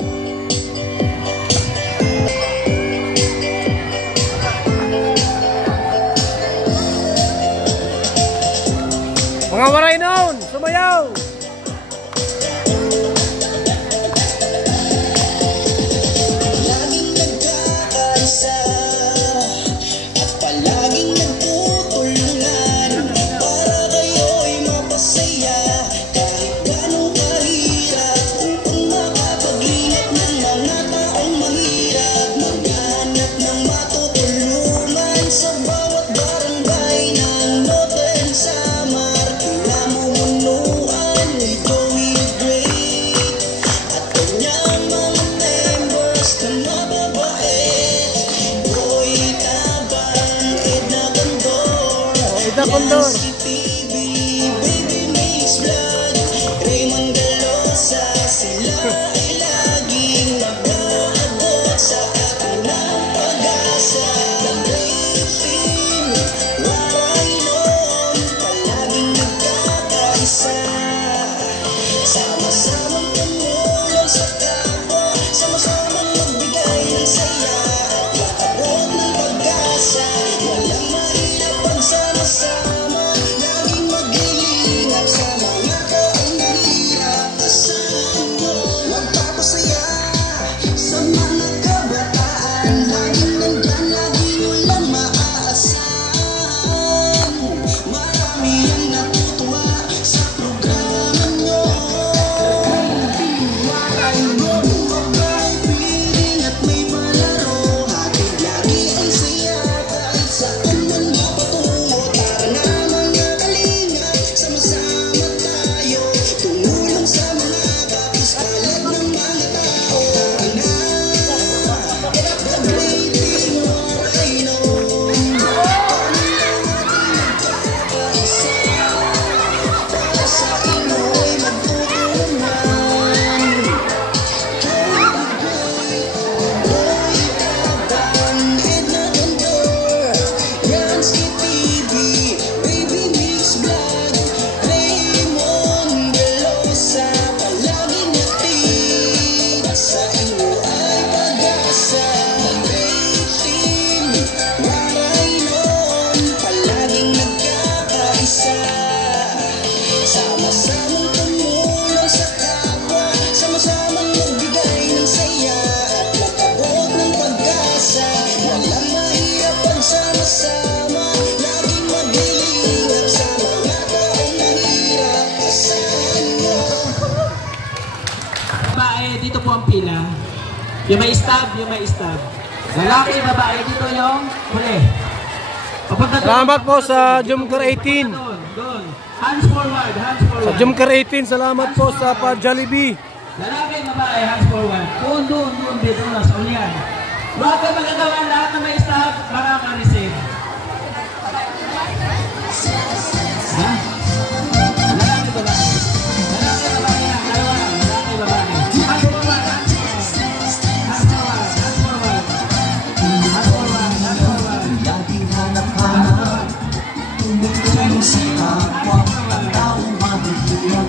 Mga waray noon, sumayaw. Condor. babae, dito po ang pila. Yung may stab, Lalaki, babae, dito yung huli. Salamat po sa Jumcar 18. Doon. Hands forward. Sa Jumcar 18, salamat po sa pa-Jollibee. Lalaki, babae, hands forward. Doon, dito na, sa ulihan. Huwag ka magagawa lahat na may stab, makaka-receive. Ha? Lalaki, babae. Sa kapwa ang taong mahihirap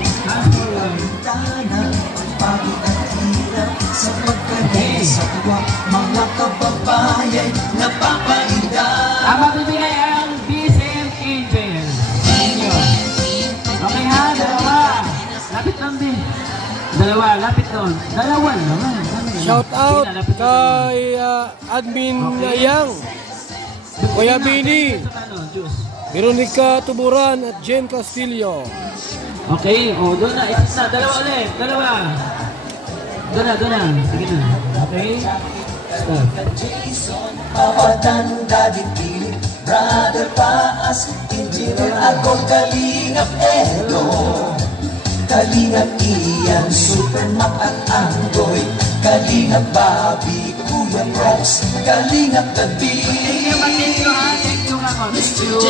Tanang pagod at hirap Sa pagkain sa tuwa Mga kababayan napapaida Ang magbibigay ang BCM Angel. Okay ha, dalawa. Lapit lang din. Dalawa, lapit doon. Dalawa naman. Shout out kay Admin Yang, Kuya Bini, Veronica Tuburan at Jen Castillo. Okay, doon na. Isa na. Dalawa ulit. Dalawa. Doon na. Sige na. Okay. Stop. Papadanda dikilit Brother Paas Engineer ako Kalingap Edo Kalingap Ian Supermac at Anggoy Kalingap Bobby Kuya Rox Kalingap Tabi Mr. J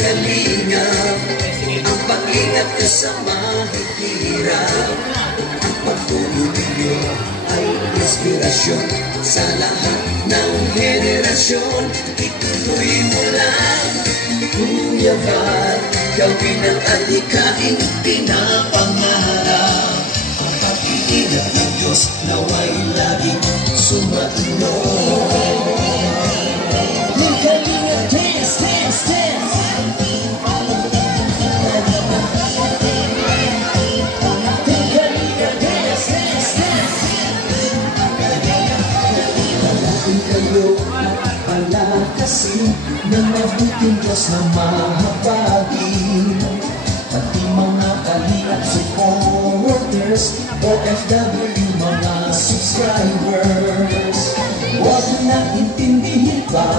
Kalingap ang pag-ingat ko sa mahihirap ang pagtulong ninyo ay inspirasyon sa lahat ng henerasyon ituloy mo lang Kuya Val gawin ang adhikaing pinapangarap ang pag-iingat ng Diyos nawa'y laging sumainod Kalingap dance, dance, dance Kalingap dance, dance, dance Palaging kayo palakasin ng mabuting Diyos na mahabagin pati mga kalingap supporters OFW mga subscribers huwag na intindihin pa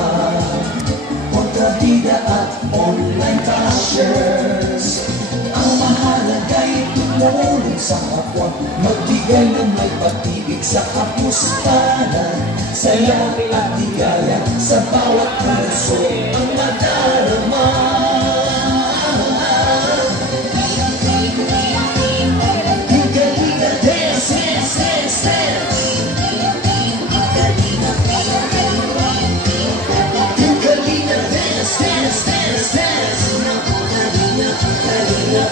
kontrabida at online bashers ang mahalaga'y tumulong sa kapwa magbigay ng may pag-ibig sa kapustanan saya at ligaya sa bawat puso ang madarama Kalingap dance, dance, dance, dance Kalingap dance, dance, dance, dance Kalingap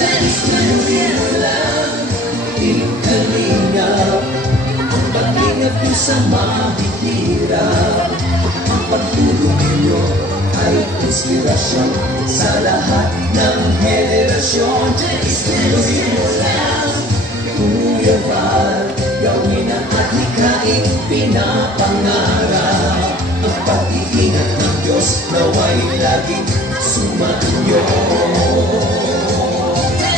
dance, Kalingap ang pag-ingat ko sa mahihirap ang pagtulong ninyo ay inspirasyon sa lahat ng henerasyon ituloy mo lang Kuya Val gawin ang adhikaing pinapangarap ang pag-iingat ng Diyos nawa'y laging sumainyo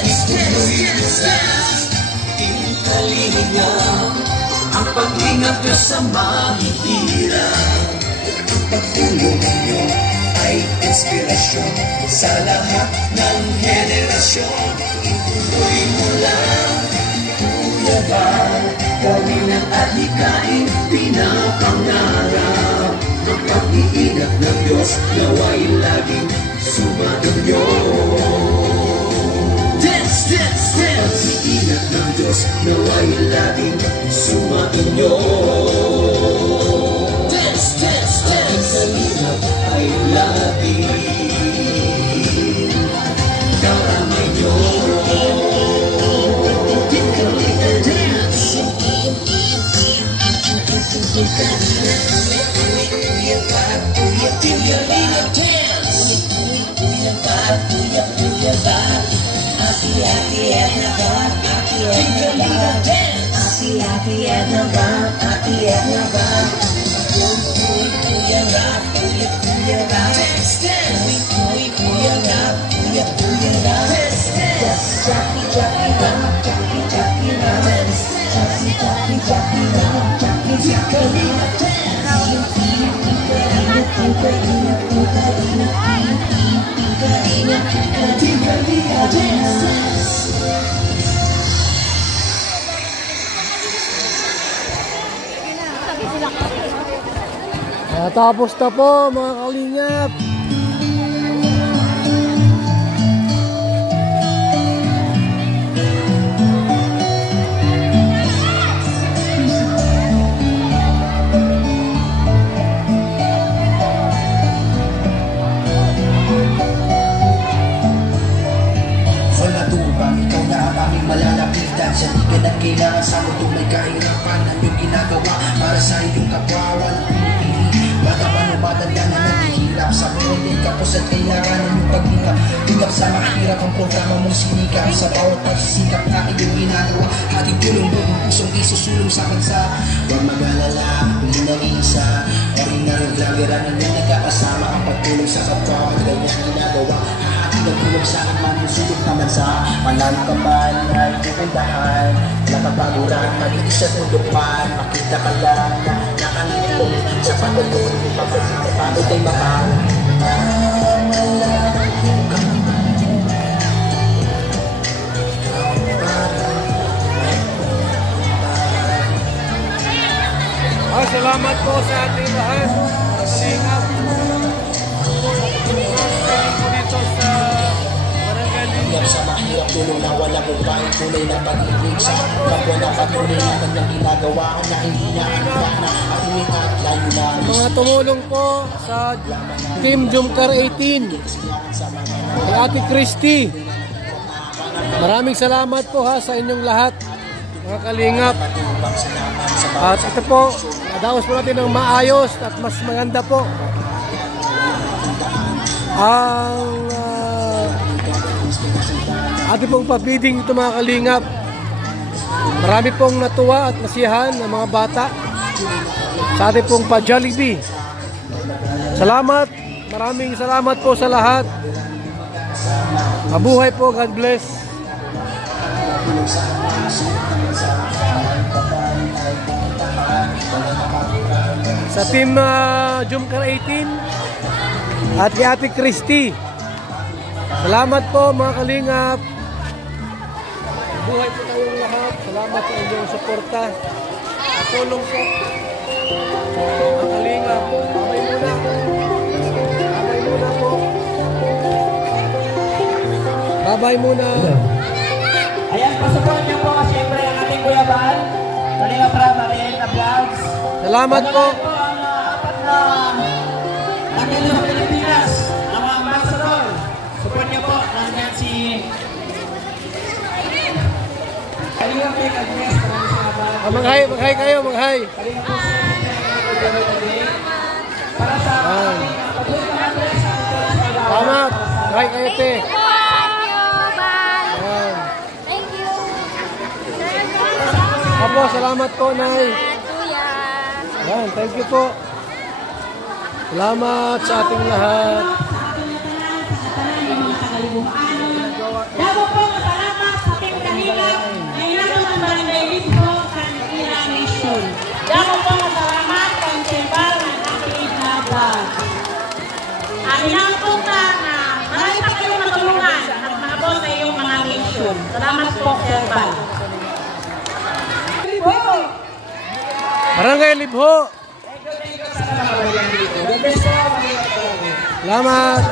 ituloy mo lang Kalingap ang pag-ingat nyo sa mahihirap ang pagtulong ninyo ay inspirasyon sa lahat ng henerasyon ituloy mo lang Kuya Val gawin ang adhikaing pinapangarap ang pag-iingat ng Diyos nawa'y laging sumainyo Dance, dance, dance pag-iingat ng Diyos nawa'y laging sumainyo Dance, dance, dance ang kalingap ay laging karamay nyo Kalingap dance Kalingap dance tiyak na ba? Kuya rap, kuya rap. Kuya rap, kuya rap. Jockey rap, jockey rap. Jockey rap, jockey Tapos na po mga kalingap. malalapitan sa ligan at kailangan sa mundo may kahirapan. Ang iyong ginagawa para sa iyong kapwa, walang pinipili. Bata pa no matanda na naghihirap sa buhay kapos at kailangan ng iyong paglingap. Tingap sa mahirap ang programa mong sinikap sa bawat pagsisikap na iyong ginagawa. Ating tulong buong pusong isusulong sa bansa. Huwag mag-alala, hindi nag-iisa. Ordinary vlogger ang hindi nagkakasama ang pagtulong sa kapwa at kanyang ginagawa. Nagtulong sa aman yung sulok naman sa manalo ka man ay kukundahan. Nakapaguran, mag-iisat mo dupan. Makita ka lang na nakalito sa pagtulong pagpapagod ay mahal. Salamat po sa ating lahat. Singap. Dito sa Hingap sa mahirap tulong na walang upay. Tunay na pag-ibig sa kapwa na patuloy na kanyang ginagawa na hindi niya na at iningat layo na. Mga tumulong po sa Team Jumcar 18 kay Ate Christy. Maraming salamat po ha sa inyong lahat mga kalingap. At ito po, nadaos po natin ng maayos at mas maganda po ang ating pong pabiding ito mga kalingap. Marami pong natuwa at nasiyahan ng mga bata sa ating pong pa-Jollibee. Salamat, maraming salamat po sa lahat. Mabuhay po, God bless. Sa Team Jumcar 18 at kay Ate Christy, salamat po mga kalingap. Buhay po tayong lahat. Salamat sa inyong suporta at tulong po mga kalingap. Babay muna. Babay muna po. Babay muna. Ayan, pasupport niyo po siyempre ang ating Kuya Bal, Kalinga Prab, Mariela Vlogs. Salamat po. Ang apat na ating sa Pilipinas, ang mga ambassador. Support niyo po, nandiyan si Kalinga Pek Agnes. Mag-hi kayo, mag-hi. Kalinga po sa para sa patuloy na Andres. Salamat. Mag-hi kayo, te. Apo, salamat po, Nay. Yan, thank you po. Salamat sa ating lahat. Damo po, salamat sa ating kanila. Ngayon po ang barangay Lipo, Kanila Nation. Damo po, salamat kang Sembal ng ating vlog. Amin po na marami pa kayong matulungan at mga po sa iyong mga mission. Salamat po, Sembal. Barangay Libho. Salamat.